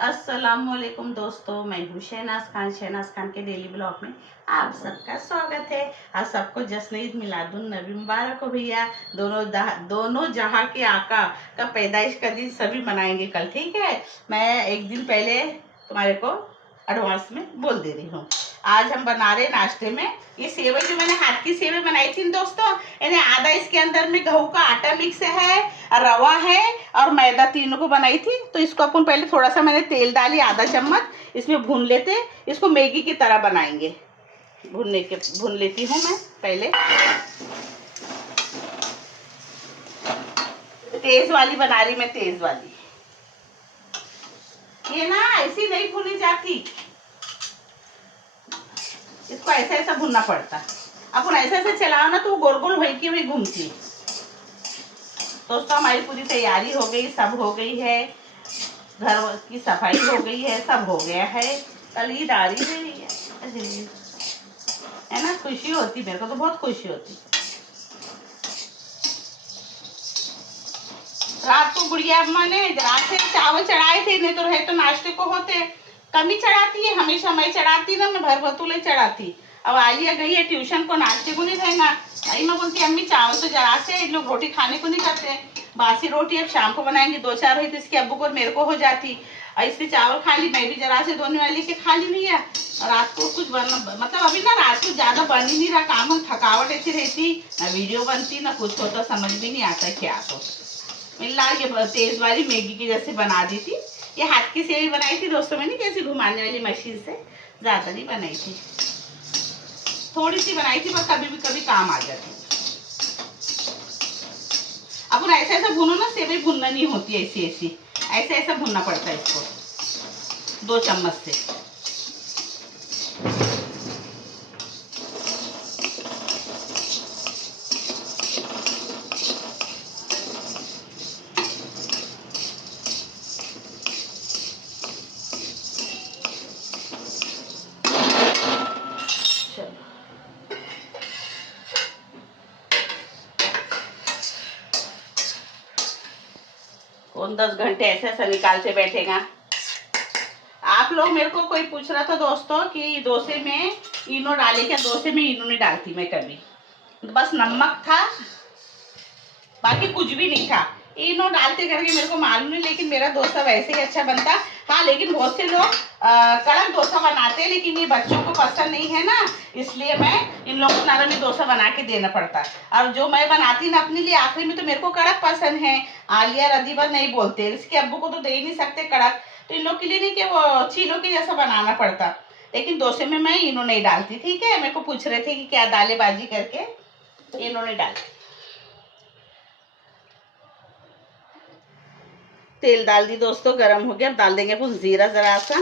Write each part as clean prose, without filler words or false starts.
अस्सलामुअलैकुम दोस्तों, मैं हूँ शहनाज खान के डेली ब्लॉग में आप सबका स्वागत है। आज सबको जश्न ईद मिलादुन नबी मुबारक हो भैया। दोनों जहाँ के आका का पैदाइश का दिन सभी मनाएंगे कल, ठीक है। मैं एक दिन पहले तुम्हारे को एडवांस में बोल दे रही हूँ। आज हम बना रहे नाश्ते में ये सेवई, जो मैंने हाथ की सेवई बनाई थी दोस्तों, यानी आधा इसके अंदर में गेहूं का आटा मिक्स है, रवा है और मैदा, तीनों को बनाई थी। तो इसको अपन पहले थोड़ा सा मैंने तेल डाली, आधा चम्मच, इसमें भून लेते। इसको मैगी की तरह बनाएंगे। भून लेती हूँ मैं पहले। तेज वाली बना रही मैं, तेज वाली। ये ना ऐसी नहीं भुनी जाती, इसको ऐसा ऐसा भुनना पड़ता। अपन ऐसे ऐसे चलाओ ना तो गोल गोल वही की वही घूमती। दोस्तों हमारी पूरी तैयारी हो गई, सब हो गई है, घर की सफाई हो गई है, सब हो गया है। कल ईद आ रही है ना। खुशी होती, मेरे को तो बहुत खुशी होती। रात को गुड़िया अम्मा ने रात से चावल चढ़ाए थे, नहीं तो रहे तो नाश्ते को होते। कमी चढ़ाती है हमेशा, मैं चढ़ाती ना, मैं भर भतूले चढ़ाती। अब आलिया गई है ट्यूशन को, नाश्ते को नहीं रहना। आई मैं बोलती अम्मी चावल तो जरा से, लोग रोटी खाने को नहीं करते। बासी रोटी अब शाम को बनाएंगे, 2-4 रही तो इसके अब्बू को और मेरे को हो जाती। और इससे चावल खा ली, मैं भी जरा से धोने वाली के खा ली नहीं है। रात को कुछ बनना, मतलब अभी ना रात को ज़्यादा बन ही नहीं रहा काम, थकावट ऐसी रहती, ना वीडियो बनती ना कुछ होता, समझ भी नहीं आता क्या। तो मिला ये तेज वाली मैगी की जैसे बना दी थी। ये हाथ की सेवी बनाई थी दोस्तों, मैंने कैसी घुमाने वाली मशीन से, ज़्यादा नहीं बनाई थी, थोड़ी सी बनाई थी, पर कभी भी कभी काम आ जाती। अब ऐसा ऐसा भूनो ना, सेवई भूनना नहीं होती, ऐसी ऐसी ऐसा ऐसा भूनना पड़ता है इसको 2 चम्मच से। कौन 10 घंटे ऐसे ऐसा निकालते बैठेगा। आप लोग, मेरे को कोई पूछ रहा था दोस्तों कि डोसे में इनो डाले क्या। डोसे में इनो नहीं डालती मैं कभी, बस नमक था, बाकी कुछ भी नहीं था। इनो डालते करके मेरे को मालूम नहीं, लेकिन मेरा डोसा वैसे ही अच्छा बनता। हाँ, लेकिन बहुत से लोग कड़क डोसा बनाते हैं, लेकिन ये बच्चों को पसंद नहीं है ना, इसलिए मैं इन लोगों को नरम ही डोसा बना के देना पड़ता। और जो मैं बनाती ना अपने लिए आखिरी में, तो मेरे को कड़क पसंद है। आलिया रदीबा नहीं बोलते, इसके अब्बू को तो दे ही नहीं सकते कड़क, तो इन लोग के लिए नहीं कि वो चीलों के जैसा बनाना पड़ता। लेकिन डोसे में मैं इनो नहीं डालती, ठीक है। मेरे को पूछ रहे थे कि क्या डाले बाजी करके, इनो नहीं डालती। तेल डाल दी दोस्तों, गरम हो गया। अब डाल देंगे कुछ जीरा जरा सा,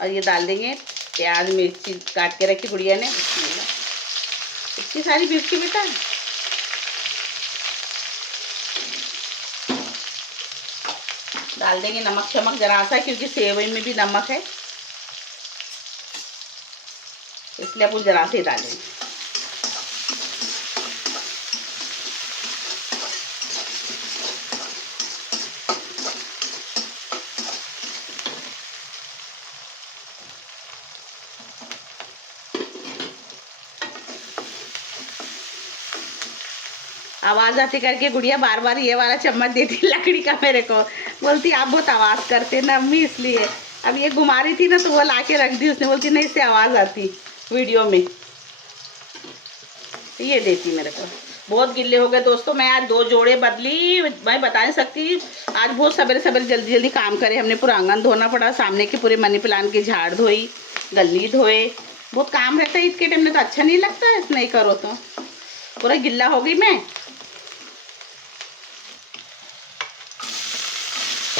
और ये डाल देंगे प्याज मिर्ची काट के रखी गुड़िया ने। इतनी सारी मिर्ची बेटा, डाल देंगे नमक शमक जरा सा, क्योंकि सेवई में भी नमक है, इसलिए अपन जरा से ही डालेंगे। आवाज़ आती करके गुड़िया बार बार ये वाला चम्मच देती लकड़ी का मेरे को, बोलती आप बहुत आवाज़ करते ना अम्मी, इसलिए। अब ये घुमा रही थी ना, तो वो ला के रख दी उसने, बोलती नहीं इससे आवाज़ आती वीडियो में, तो ये देती मेरे को। बहुत गिल्ले हो गए दोस्तों, मैं आज 2 जोड़े बदली, मैं बता नहीं सकती। आज बहुत सवेरे सवेरे जल्दी जल्दी काम करे हमने, पूरा आंगन धोना पड़ा, सामने के पूरे मनी प्लांट की झाड़ धोई, गली धोए, बहुत काम रहता है इसके टाइम में, तो अच्छा नहीं लगता है नहीं करो तो। पूरा गिल्ला हो गई मैं।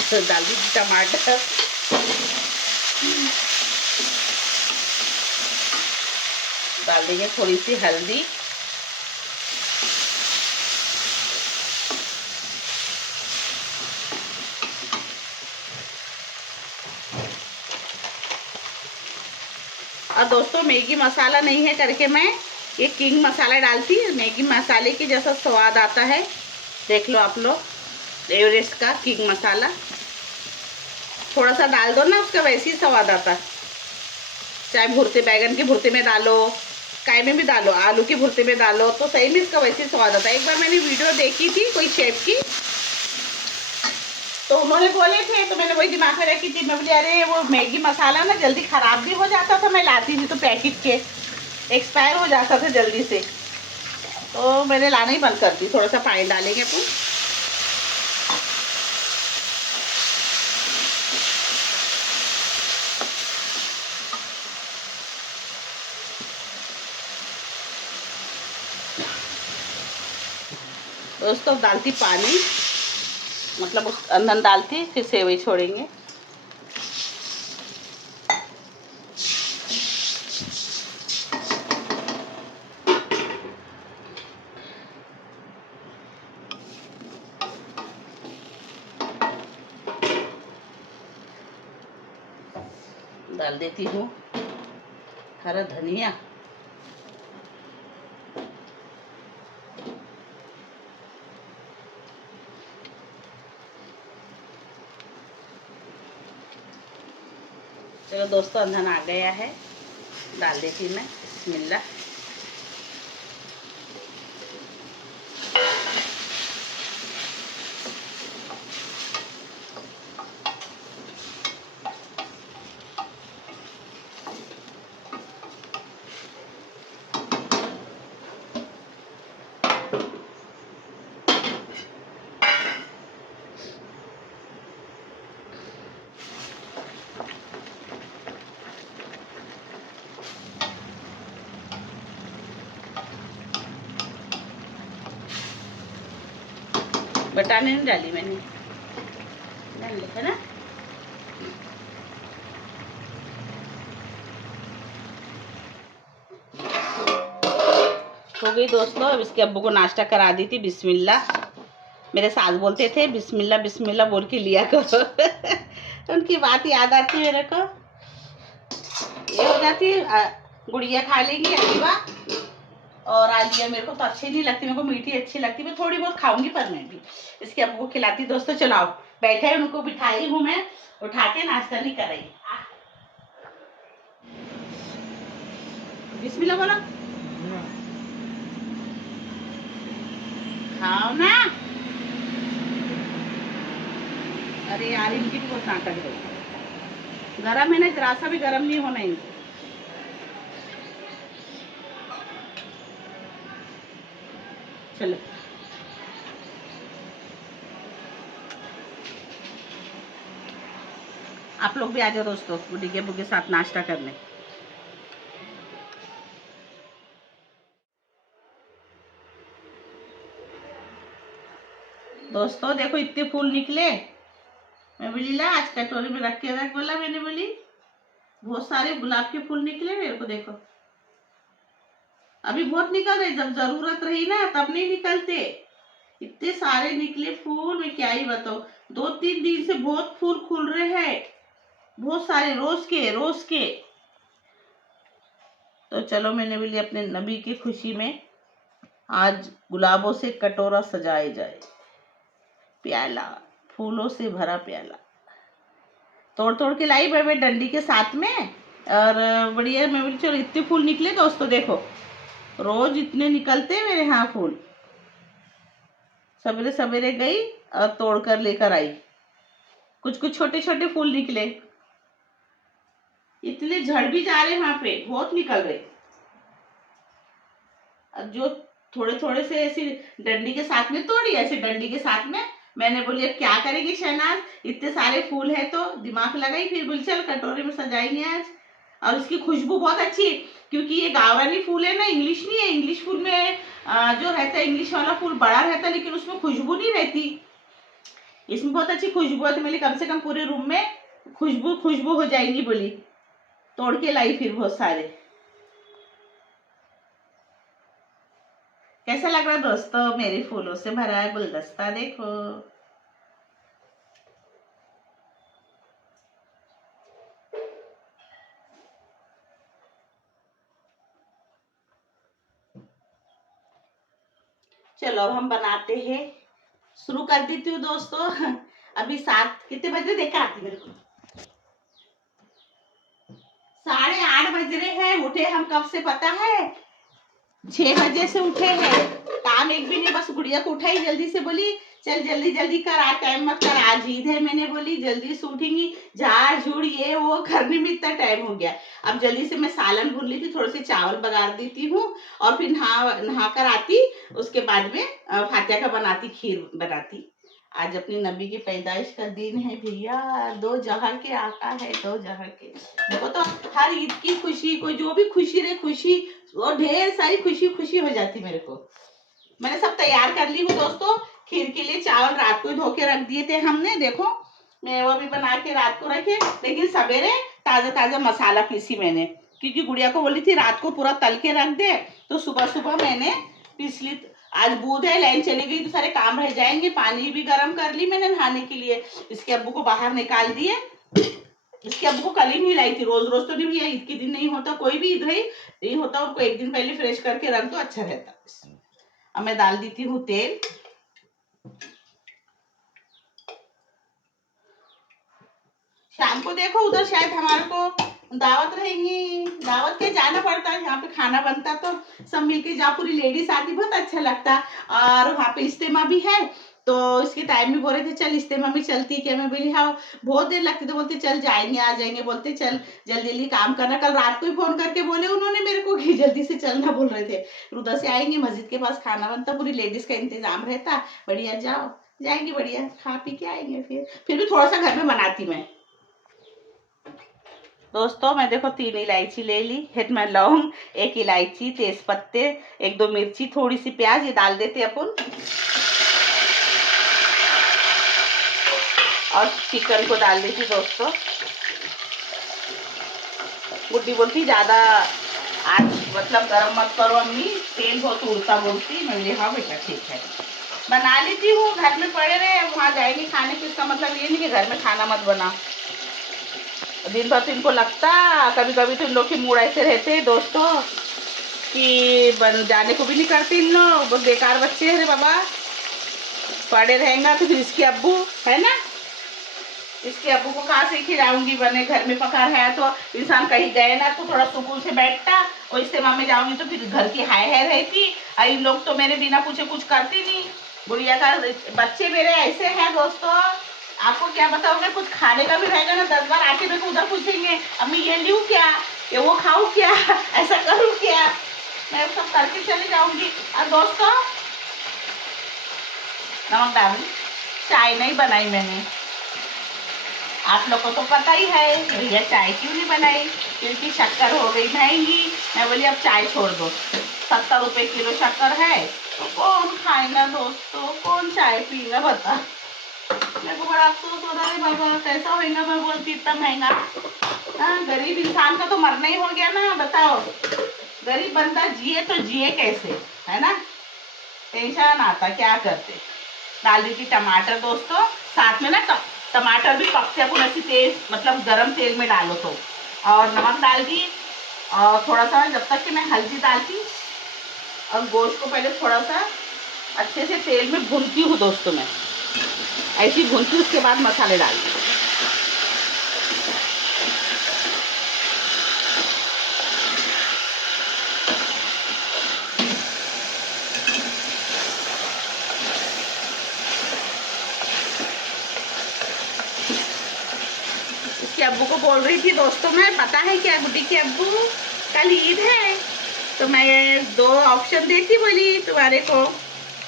तो डाल दी टमाटर, डाल देंगे थोड़ी सी हल्दी, और दोस्तों मैगी मसाला नहीं है करके मैं ये किंग मसाला डालती, मैगी मसाले की जैसा स्वाद आता है। देख लो आप लोग, एवरेस्ट का किंग मसाला। थोड़ा सा डाल दो ना, उसका वैसे ही स्वाद आता। चाहे भुर्ते, बैगन के भुर्ते में डालो, काय में भी डालो, आलू के भुर्ते में डालो, तो सही में इसका वैसे ही स्वाद आता है। एक बार मैंने वीडियो देखी थी कोई शेफ की, तो उन्होंने बोले थे, तो मैंने वही दिमाग में रखी थी। मैं बोली अरे वो मैगी मसाला ना जल्दी ख़राब भी हो जाता था, मैं लाती थी तो पैकेट के एक्सपायर हो जाता था जल्दी से, तो मैंने लाना ही बंद कर दी। थोड़ा सा पानी डालेंगे अपन। दोस्तों डालती पानी, मतलब उस अंदर डालती, फिर सेवई छोड़ेंगे। डाल देती हूँ हरा धनिया, चलो दोस्तों अंधन आ गया है, डाल देती मैं बिस्मिल्लाह। बटाने नहीं डाली मैंने, डाल ली है ना। हो गई दोस्तों। अब इसके अब्बू को नाश्ता करा दी थी। बिस्मिल्लाह, मेरे सास बोलते थे बिस्मिल्लाह बिस्मिल्लाह बोल के लिया करो। उनकी बात याद आती है मेरे को। ये हो जाती है, गुड़िया खा लेंगी अलीवा और आलिया। मेरे को तो अच्छी नहीं लगती, मेरे को मीठी अच्छी लगती, मैं थोड़ी बहुत खाऊंगी, पर मैं भी इसके अब्बू को खिलाती। दोस्तों चलाओ, बैठे उनको बिठाई हूँ मैं, उठा के नाश्ता नहीं कर रही। बिस्मिल्लाह बोलो, खाओ ना। अरे यार इनकी भी बहुत नाटक है। गरम है ना, जरा सा भी गरम नहीं होना इनको। चलो आप लोग भी आ जाओ दोस्तों, बुढ़ी के अब्बू के साथ नाश्ता करने। दोस्तों देखो इतने फूल निकले। मैं बोली ला आज कटोरी में रख के रख, बोला मैंने, बोली बहुत सारे गुलाब के फूल निकले मेरे को। देखो अभी बहुत निकल रहे, जब जरूरत रही ना तब नहीं निकलते। इतने सारे निकले फूल, मैं क्या ही बताऊं। 2-3 दिन से बहुत फूल खुल रहे हैं, बहुत सारे रोज के रोज के। तो चलो मैंने बोली अपने नबी की खुशी में आज गुलाबों से कटोरा सजाए जाए, प्याला फूलों से भरा प्याला। तोड़ तोड़ के लाई मैं डंडी के साथ में, और बढ़िया। मैं बोली चलो इतने फूल निकले दोस्तों, देखो रोज इतने निकलते हैं मेरे यहाँ फूल। सवेरे सवेरे गई और तोड़ कर लेकर आई। कुछ कुछ छोटे छोटे फूल निकले, इतने झड़ भी जा रहे वहां पे, बहुत निकल रहे। अब जो थोड़े थोड़े से ऐसी डंडी के साथ में तोड़ी, ऐसे डंडी के साथ में। मैंने बोली अब क्या करेगी शहनाज, इतने सारे फूल है, तो दिमाग लगाई, फिर बोली चल कटोरे में सजाएंगे आज। और इसकी खुशबू बहुत अच्छी है, क्योंकि ये गावरानी फूल है ना, इंग्लिश नहीं है। इंग्लिश फूल में जो रहता है, इंग्लिश वाला फूल बड़ा रहता है, लेकिन उसमें खुशबू नहीं रहती। इसमें बहुत अच्छी खुशबू है, तो मेरी कम से कम पूरे रूम में खुशबू खुशबू हो जाएगी। बोली तोड़ के लाई फिर बहुत सारे। कैसा लग रहा है दोस्तों मेरे फूलों से भरा है गुलदस्ता, देखो। चलो अब हम बनाते हैं, शुरू कर देती हूँ दोस्तों। अभी 7 कितने बजे देखा आती मेरे को, 8:30 बज रहे हैं। उठे हम कब से पता है? 6 बजे से उठे हैं। काम एक भी नहीं, बस गुड़िया को उठाई, जल्दी से बोली चल जल्दी जल्दी कर, आज टाइम मत कर, आज ईद है। मैंने बोली जल्दी से उठेंगी, झाड़ झूड़ ये वो करने में इतना टाइम हो गया। अब जल्दी से मैं सालन भून ली थी, थोड़े से चावल बघार देती हूँ और फिर नहा कर आती। उसके बाद में फातिया का बनाती, खीर बनाती। आज अपनी नबी की पैदाइश का दिन है भैया, 2 जहां के आका है, 2 जहां के। देखो तो हर ईद की खुशी, कोई जो भी खुशी रहे, खुशी और ढेर सारी खुशी खुशी हो जाती मेरे को। मैंने सब तैयार कर ली हूँ दोस्तों। खीर के लिए चावल रात को ही धो के रख दिए थे हमने, देखो मैं वो भी बना के रात को रखे। लेकिन सवेरे ताजा ताजा मसाला पीसी मैंने, क्योंकि गुड़िया को बोली थी रात को पूरा तल के रख दे, तो सुबह सुबह मैंने पीस ली। आज बूध है, लाइन चली गई तो सारे काम रह जाएंगे। पानी भी गर्म कर ली मैंने नहाने के लिए। इसके अब्बू को बाहर निकाल दिए। इसके अब्बू को कल ही नहीं लाई थी, रोज रोज तो नहीं भैया, ईद के दिन नहीं होता, कोई भी ईद है नहीं होता, उनको एक दिन पहले फ्रेश करके रख दो, अच्छा रहता। अब मैं डाल देती हूँ तेल। शाम को देखो उधर शायद हमारे को दावत रहेगी, दावत के जाना पड़ता है। यहाँ पे खाना बनता तो सब मिलके, जहाँ पूरी लेडीज आती बहुत अच्छा लगता। और वहाँ पे इज्तिमा भी है, तो इसके टाइम भी बोल रहे थे चल इज्तिमा में चलती क्या। मैं बोली हाँ बहुत देर लगती, तो बोलते चल जाएंगे आ जाएंगे, बोलते चल जल्दी जल्दी काम करना। कल रात को ही फोन करके बोले उन्होंने मेरे को कि जल्दी से चलना बोल रहे थे, उधर से आएंगे, मस्जिद के पास खाना बनता, पूरी लेडीज का इंतजाम रहता। बढ़िया जाओ जाएंगे, बढ़िया खा पी के आएंगे। फिर भी थोड़ा सा घर में बनाती मैं। दोस्तों मैं देखो 3 इलायची ले ली, हेड में लौंग, 1 इलायची, तेज पत्ते, 1-2 मिर्ची, थोड़ी सी प्याज, ये डाल देते अपन। और चिकन को डाल देती दोस्तों। गुड्डी बोलती ज्यादा आज मतलब गरम मत करो अम्मी, तेल बहुत उड़ता बोलती। मैं बोली हाँ बेटा ठीक है, बना लेती हूँ। घर में पड़े रहे, वहाँ जाएंगे खाने के, इसका मतलब ये नहीं कि घर में खाना मत बना। दिन भर तो इनको लगता, कभी कभी तो इन लोग के मूड ऐसे रहते हैं दोस्तों कि बन जाने को भी नहीं करते इन लोग, बहुत बेकार बच्चे हैं रे बाबा। पड़े रहेंगे तो फिर इसके अब्बू है ना, इसके अब्बू को कहाँ से खिलाऊंगी, बने घर में पका है तो इंसान कहीं गए ना तो थोड़ा सुकून से बैठता। और इस्तेमाल में जाऊंगी तो फिर घर की हाय है रहती। इन लोग तो मेरे बिना पूछे कुछ करती नहीं। गुड़िया का बच्चे मेरे ऐसे हैं दोस्तों, आपको क्या बताओगे, कुछ खाने का भी रहेगा ना 10 बार आके मेरे को उधर पूछेंगे अम्मी ये लूँ क्या, ये वो खाऊं क्या, ऐसा करूँ क्या। मैं सब करके चली जाऊंगी। और दोस्तों नमक डाल, चाय नहीं बनाई मैंने, आप लोग को तो पता ही है भैया चाय क्यों नहीं बनाई, क्योंकि शक्कर हो गई महंगी। मैं बोली अब चाय छोड़ दो, 70 रुपए किलो शक्कर है, तो कौन खाएगा दोस्तों, कौन चाय पीएगा बता। मेरे को बड़ा अफसोस हो रहा है बाबा, कैसा होगा। मैं बोलती इतना महंगा। हाँ गरीब इंसान का तो मरना ही हो गया ना, बताओ गरीब बंदा जिए तो जिए कैसे, है ना। टेंशन आता, क्या करते। डाल दी थी टमाटर दोस्तों, साथ में ना टमाटर भी पकते अपन ऐसी तेल, मतलब गरम तेल में डालो तो। और नमक डाल दी, और थोड़ा सा जब तक कि मैं हल्दी डालती, और गोश्त को पहले थोड़ा सा अच्छे से तेल में भूनती हूँ दोस्तों। मैं ऐसी भूनती, उसके बाद मसाले डालती हूँ। इसके अब्बू को बोल रही थी दोस्तों, मैं पता है क्या गुड्डी के अब्बू, कल ईद है, तो मैं 2 ऑप्शन देती बोली तुम्हारे को।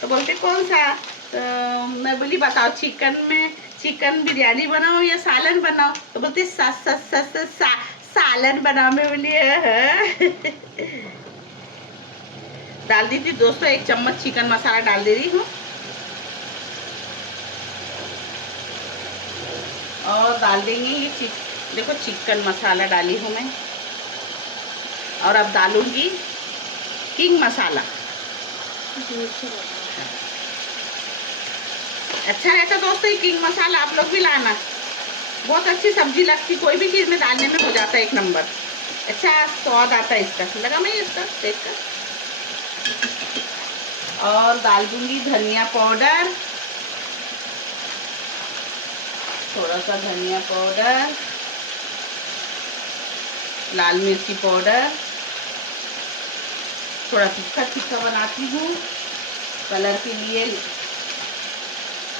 तो बोलते कौन सा, तो मैं बोली बताओ चिकन में, चिकन बिरयानी बनाओ या सालन बनाओ। तो बोलते सालन बनाओ। मैं बोली डाल दी थी दोस्तों 1 चम्मच चिकन मसाला डाल दे रही हूँ। और डाल देंगे ये देखो चिकन मसाला डाली हूँ मैं। और अब डालूंगी किंग मसाला, अच्छा रहता दोस्तों ये किंग मसाला, आप लोग भी लाना, बहुत अच्छी सब्जी लगती, कोई भी चीज़ में डालने में हो जाता है 1 नंबर, अच्छा स्वाद आता है इसका, लगा मैं इसका देख कर। और डाल दूंगी धनिया पाउडर, थोड़ा सा धनिया पाउडर, लाल मिर्ची पाउडर, थोड़ा तीखा तीखा बनाती हूँ कलर के लिए,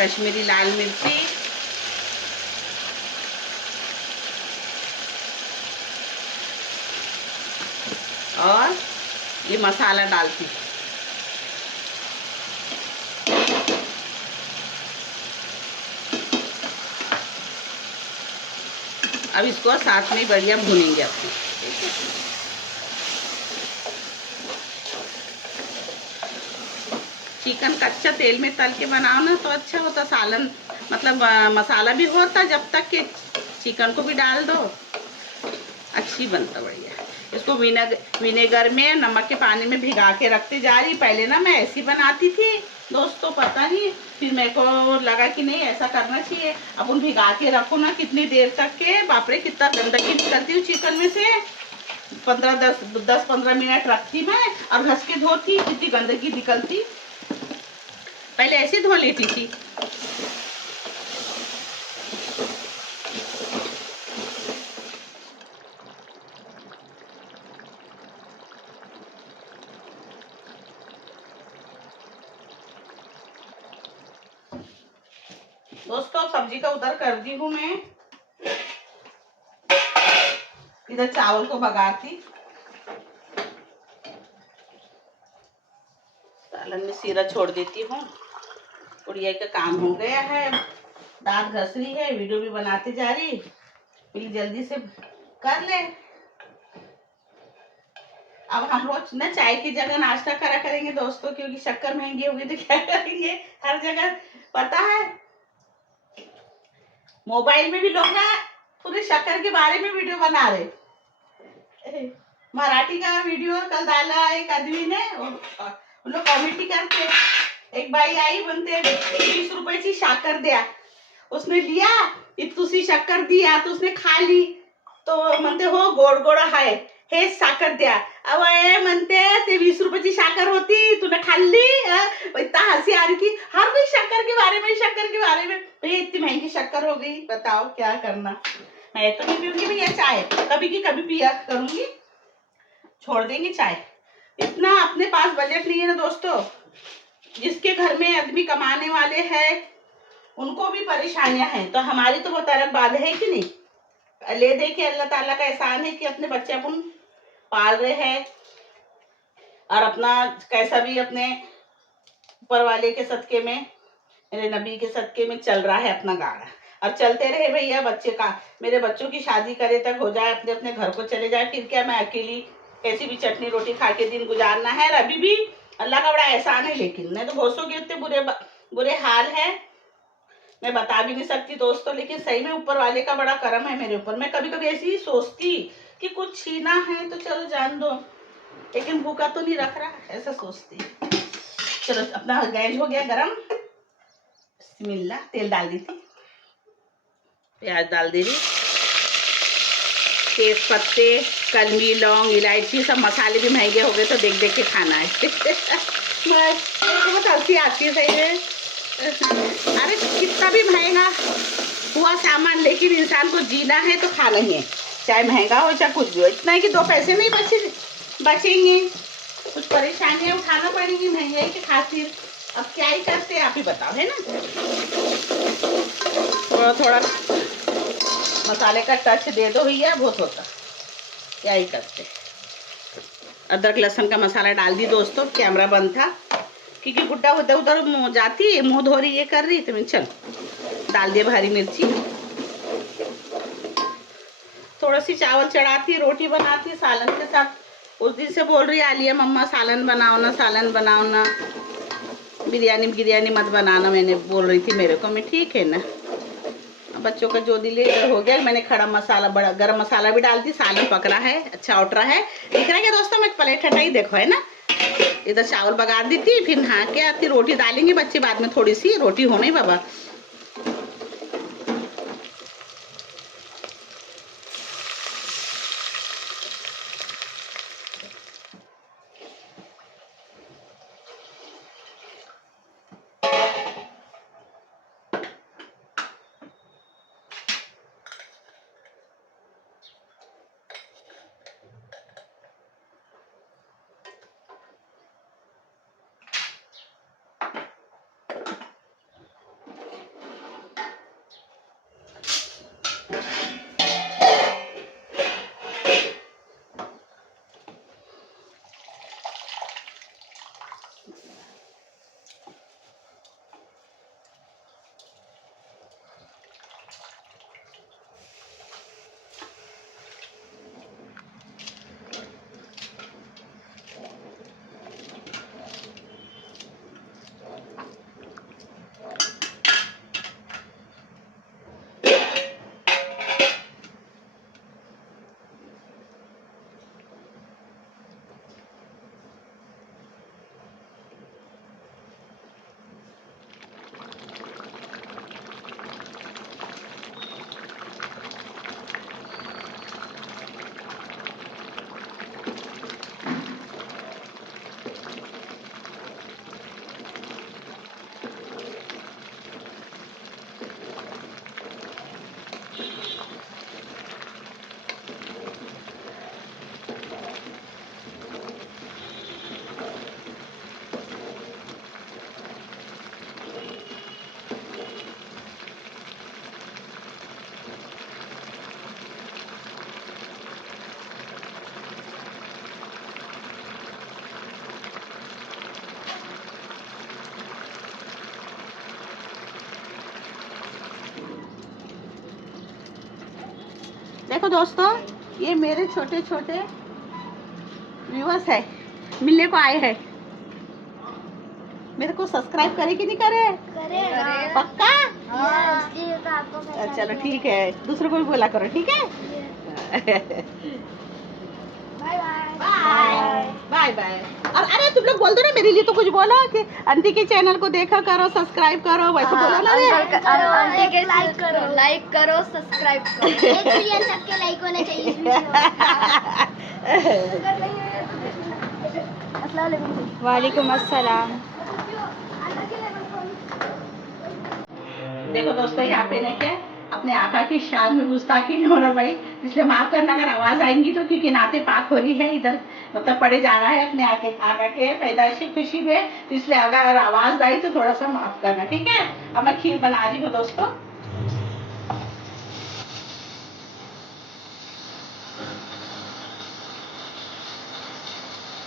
कश्मीरी लाल मिर्ची, और ये मसाला डालती हूँ। अब इसको साथ में बढ़िया भूनेंगे अपने। चिकन कच्चा तेल में तल के बनाओ ना तो अच्छा होता सालन, मतलब मसाला भी होता, जब तक कि चिकन को भी डाल दो अच्छी बनता बढ़िया। इसको विनेगर में नमक के पानी में भिगा के रखते जा रही। पहले ना मैं ऐसी बनाती थी दोस्तों, पता नहीं, फिर मेरे को लगा कि नहीं ऐसा करना चाहिए। अपन भिगा के रखो ना कितनी देर तक के, बाप रे कितना गंदगी निकलती हूँ चिकन में से। 10-15 मिनट रखती मैं और घस के धोती, कितनी गंदगी निकलती। पहले ऐसे धो लेती थी। दोस्तों सब्जी का उधर कर दी हूँ मैं, इधर चावल को बघारती। सालन में सीरा छोड़ देती हूँ। गुड़िया का काम हो गया है, दांत घस रही है, वीडियो भी बनाते जा रही, प्लीज जल्दी से कर ले। अब हम रोज ना चाय की जगह नाश्ता करा करेंगे दोस्तों, क्योंकि शक्कर महंगी होगी तो क्या करेंगे, हर जगह पता है मोबाइल में भी लोग ना पूरे शक्कर के बारे में वीडियो बना रहे। मराठी का वीडियो कल डाला एक आदमी ने, उन लोग कॉमेडी करते, एक बाई आई बनते 20 रुपयाची साखर द्या, उसने लिया इतुसी शक्कर दिया तो उसने खा ली, तो म्हणते हो गोड गोड आहे, हे साखर द्या। अब ये म्हणते ते 20 रुपयाची साखर होती, तूने खाल्ली। इतना हंसी आ रही थी, हर कोई शक्कर के बारे में, शक्कर के बारे में। भैया इतनी महंगी शक्कर हो गई, बताओ क्या करना। मैं तो नहीं पीऊंगी भैया चाय, कभी की कभी पिया करूंगी, छोड़ देंगे चाय। इतना अपने पास बजट नहीं है ना दोस्तों। जिसके घर में आदमी कमाने वाले हैं उनको भी परेशानियां हैं, तो हमारी तो बहुत अलग बात है कि नहीं। ले दे के अल्लाह ताला का एहसान है कि अपने बच्चे अपन पाल रहे हैं, और अपना कैसा भी अपने ऊपर वाले के सदके में, मेरे नबी के सदके में चल रहा है अपना गाड़ा। और चलते रहे भैया, बच्चे का, मेरे बच्चों की शादी करे तक हो जाए, अपने अपने घर को चले जाए, फिर क्या मैं अकेली कैसी भी चटनी रोटी खा के दिन गुजारना है। और अभी भी अल्लाह का बड़ा एहसान है, लेकिन नहीं तो भोसों के इतने बुरे हाल है, मैं बता भी नहीं सकती दोस्तों। लेकिन सही में ऊपर वाले का बड़ा करम है मेरे ऊपर। मैं कभी कभी ऐसी ही सोचती कि कुछ छीना है तो चलो जान दो, लेकिन भूखा तो नहीं रख रहा, ऐसा सोचती। चलो अपना गैस हो गया गरम, बिस्मिल्लाह, तेल डाल दी थी, प्याज डाल दे रही, तेज पत्ते, कलमी, लौंग, इलायची, सब मसाले भी महंगे हो गए तो देख देख के खाना है। बहुत हंसी आती है सही में। अरे कितना भी महंगा हुआ सामान, लेकिन इंसान को जीना है तो खाना ही है, चाहे महंगा हो चाहे कुछ भी हो। इतना है कि 2 पैसे नहीं बचेंगे, कुछ परेशानियां उठाना पड़ेगी महंगाई के खातिर। अब क्या ही करते आप ही बताओ, है ना। थोड़ा थोड़ा मसाले का टच दे दो भैया, बहुत होता, क्या ही करते। अदरक लहसुन का मसाला डाल दी दोस्तों, कैमरा बंद था क्योंकि गुड्डा उधर उधर जाती, मुंह धो रही, ये कर रही, तो मैं चल डाल दिया हरी मिर्ची। थोड़ा सी चावल चढ़ाती, रोटी बनाती सालन के साथ। उस दिन से बोल रही आलिया मम्मा सालन बनाओ ना, सालन बनाओ ना, बिरयानी मत बनाना, मैंने बोल रही थी मेरे को। मैं ठीक है ना, बच्चों का जो दिले इधर हो गया। मैंने खड़ा मसाला, बड़ा गरम मसाला भी डाल दी, सालन पक रहा है, अच्छा उठ रहा है, दिख रहा है क्या दोस्तों। मैं प्लेट हटाई, देखो है ना, इधर चावल बगा दी थी, फिर नहा के आती, रोटी डालेंगे बच्चे बाद में, थोड़ी सी रोटी होने बाबा। देखो दोस्तों, ये मेरे छोटे छोटे व्यूअर्स है, मिलने को आए हैं। मेरे को सब्सक्राइब करे कि नहीं करे? पक्का? चलो ठीक है, दूसरों को भी बोला करो, ठीक है? Bye bye bye. और अरे तुम लोग बोल दो ना मेरे लिए, तो कुछ बोलो कि आंटी के चैनल को देखा करो, सब्सक्राइब करो, वैसे बोलो ना रे। आंटी के लाइक करो सब्सक्राइब करो। 1 मिलियन सबके लाइक होने चाहिए इस वीडियो। वालेकुम अस्सलाम। देखो दोस्तों, यहाँ पे नहीं क्या अपने आका की शान में गुस्ताखी नहीं होना भाई, इसलिए माफ करना अगर आवाज आएंगी तो, क्योंकि नाते पाक हो रही है इधर, मतलब पड़े जा रहा है अपने आका के पैदाइशी खुशी में, तो इसलिए अगर आवाज आई तो थोड़ा सा माफ करना, ठीक है? अब मैं खीर बना रही हूँ दोस्तों।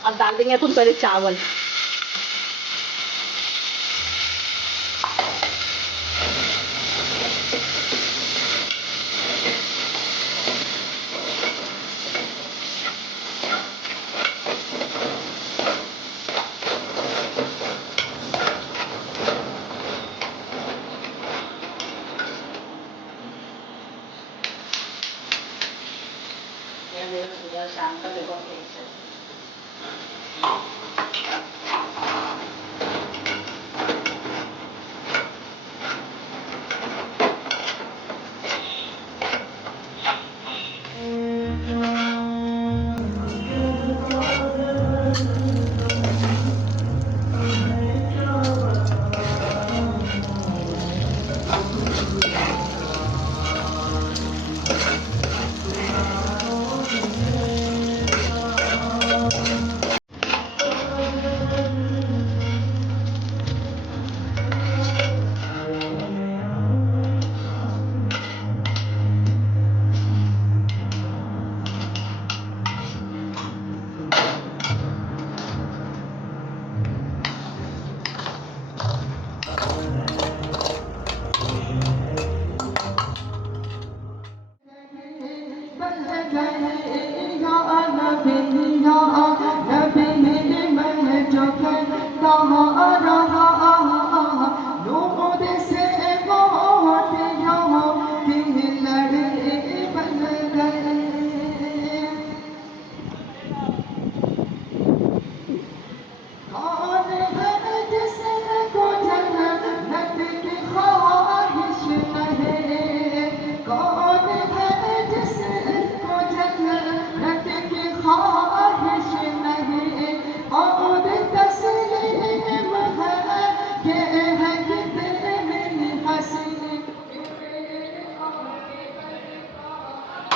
अब डाल देंगे तुम पहले चावल। शाम का देखो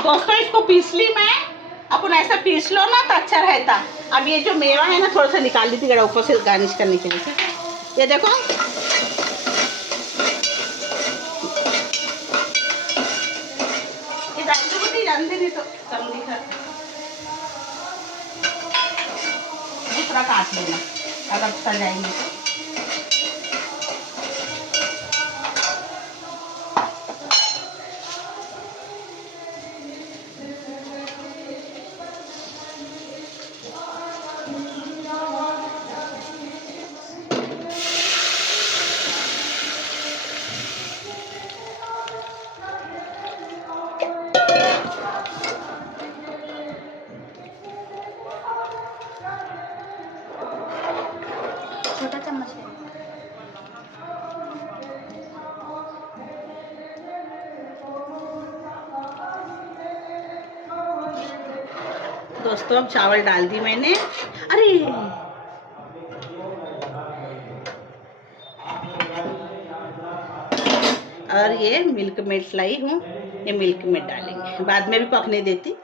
दोस्तों, इसको पीस ली मैं। अपन ऐसा पीस लो ना तो अच्छा रहता। अब ये जो मेवा है ना, थोड़ा सा निकाल ली थी गड़ा ऊपर से गार्निश करने के लिए। ये देखो, ये जानती नहीं तो दूसरा काट लेना अगर सजाएंगे तो। छोटा चम्मच है। दोस्तों, अब चावल डाल दी मैंने। अरे और ये मिल्क मेट लाई हूँ, ये मिल्क मेट डालेंगे, बाद में भी पकने देती।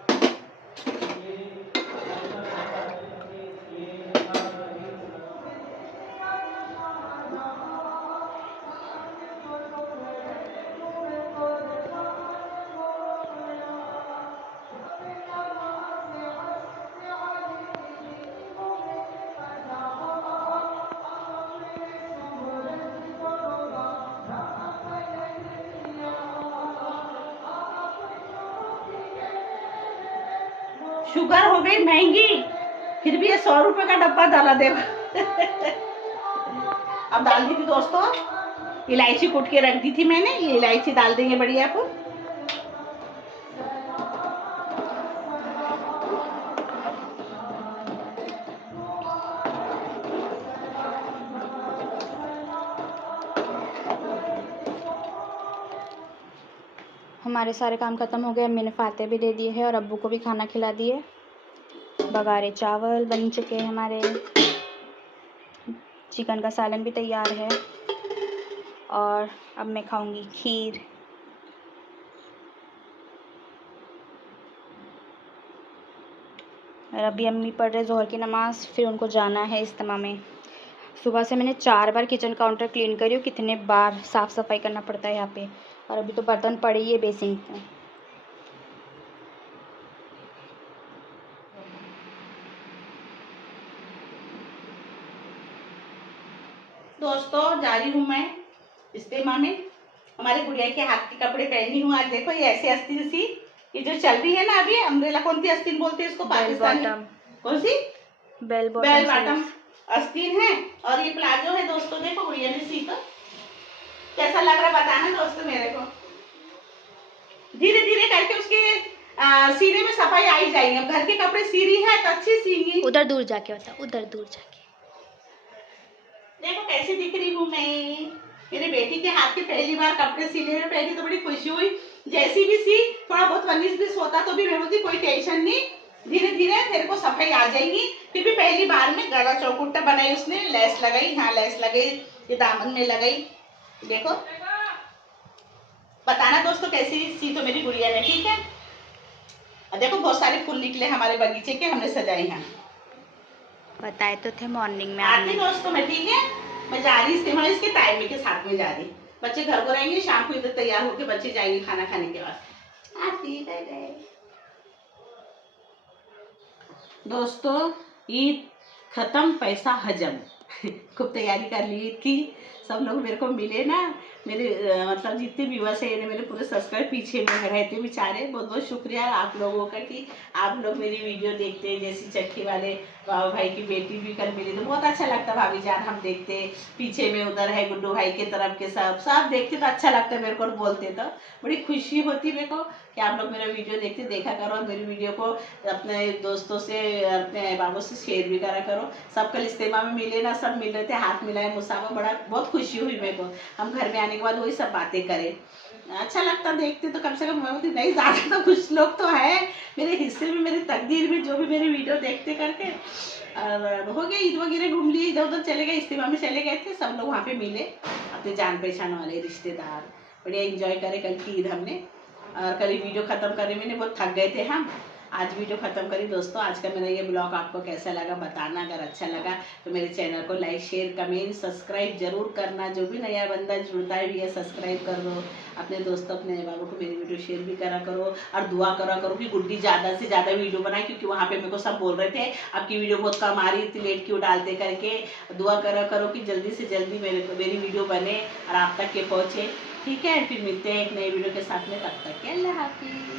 शुगर हो गई महंगी, फिर भी ये 100 रुपए का डब्बा डाला देखो। अब डाल दी थी दोस्तों, इलायची कूट के रख दी थी मैंने, ये इलायची डाल देंगे बढ़िया को। हमारे सारे काम ख़त्म हो गए। अम्मी ने फाते भी दे दिए हैं और अब्बू को भी खाना खिला दिए। बघारे चावल बन चुके हैं हमारे, चिकन का सालन भी तैयार है और अब मैं खाऊंगी खीर। और अभी अम्मी पढ़ रहे ज़ोहर की नमाज़, फिर उनको जाना है इज्तिमा में। सुबह से मैंने 4 बार किचन काउंटर क्लीन करी हूँ, कितने बार साफ़ सफाई करना पड़ता है यहाँ पे। और अभी तो बर्तन पड़े ही है बेसिन में। दोस्तों जा रही हूँ मैं इस्तेमा में, हमारे गुड़िया के हाथ के कपड़े पहनी हूँ आज। देखो ये ऐसी आस्तीन सी, ये जो चल रही है ना अभी, अम्ब्रेला कौन सी आस्तीन बोलते हैं इसको पाकिस्तानी, कौन सी? बेल बॉटम आस्तीन है। और ये प्लाजो है दोस्तों, देखो गुड़िया ने सी, तो कैसा लग रहा है बताना दोस्तों मेरे को। धीरे धीरे करके उसके सीने में सफाई आई जाएगी। अब घर के कपड़े सी रही है तो अच्छी सींगी। उधर दूर जाके बता, उधर दूर जाके देखो कैसी दिख रही हूँ मैं। मेरे बेटी के हाथ के पहली बार कपड़े सिले में पहली तो बड़ी खुशी हुई। जैसी भी सी, थोड़ा बहुत 19-20 होता तो भी मैं बोलती कोई टेंशन नहीं, धीरे धीरे तेरे को सफाई आ जाएगी। फिर भी पहली बार में गला चौकुट्टा बनाई उसने, लेस लगाई, हाँ लेस लगाई, ये दामन में लगाई। देखो बताना दोस्तों कैसी सी तो मेरी गुड़िया ने, ठीक है। और देखो बहुत सारे फूल निकले हमारे बगीचे के, हमने सजाए हैं। बताए तो थे मॉर्निंग में आती आपने। दोस्तों मैं, ठीक है। मैं जा रही इस्तेमाल इसके टाइम के साथ में जा रही। बच्चे घर को रहेंगे, शाम को इधर तैयार होके बच्चे जाएंगे खाना खाने के बाद। आती गए दोस्तों, ईद खत्म पैसा हजम। खूब तैयारी कर ली ईद की। सब लोग मेरे को मिले ना, मेरे मतलब जितने व्यूअर्स है मेरे पूरे सब्सक्राइब पीछे में रहते बेचारे, बहुत बहुत शुक्रिया आप लोगों का कि आप लोग मेरी वीडियो देखते हैं। जैसी चक्की वाले भाई की बेटी भी कल मिली तो बहुत अच्छा लगता, भाभी जान हम देखते पीछे में, उधर है गुड्डू भाई के तरफ के सब देखते तो अच्छा लगता है मेरे को, बोलते तो बड़ी खुशी होती मेरे को कि आप लोग मेरा वीडियो देखते, देखा करो और मेरी वीडियो को अपने दोस्तों से, अपने बाबू से शेयर भी करा करो। सब कल इस्तेमा में मिले ना, सब मिल रहे थे, हाथ मिलाए, मुसाफा, बड़ा बहुत खुशी हुई मेरे को। हम घर में आने के बाद वही सब बातें करें, अच्छा लगता देखते तो। कम से कम मैं बोलती नहीं ज़्यादा तो कुछ लोग तो है मेरे हिस्से में, मेरी तकदीर में, जो भी मेरी वीडियो देखते करके। और हो गया ईद वगैरह, घूम लिए, इधर उधर चले गए, इस्तेमा में चले गए थे, सब लोग वहाँ पे मिले, अपने जान पहचान वाले रिश्तेदार, बढ़िया एंजॉय करे कल की ईद हमने। और कल वीडियो ख़त्म करने में बहुत थक गए थे हम, आज वीडियो ख़त्म करी दोस्तों। आज का मेरा ये ब्लॉग आपको कैसा लगा बताना, अगर अच्छा लगा तो मेरे चैनल को लाइक शेयर कमेंट सब्सक्राइब जरूर करना। जो भी नया बंदा जुड़ता है भी है सब्सक्राइब कर दो, अपने दोस्तों अपने बाबू को मेरी वीडियो शेयर भी करा करो। और दुआ करा करो कि गुड्डी ज़्यादा से ज़्यादा वीडियो बनाए, क्योंकि वहाँ पे मेरे को सब बोल रहे थे आपकी वीडियो बहुत कम आ रही, इतनी लेट क्यों डालते करके। दुआ करा करो कि जल्दी से जल्दी मेरी वीडियो बने और आप तक के पहुँचे, ठीक है। फिर मिलते हैं एक नई वीडियो के साथ में, तब तक के अल्लाह हाफिज़।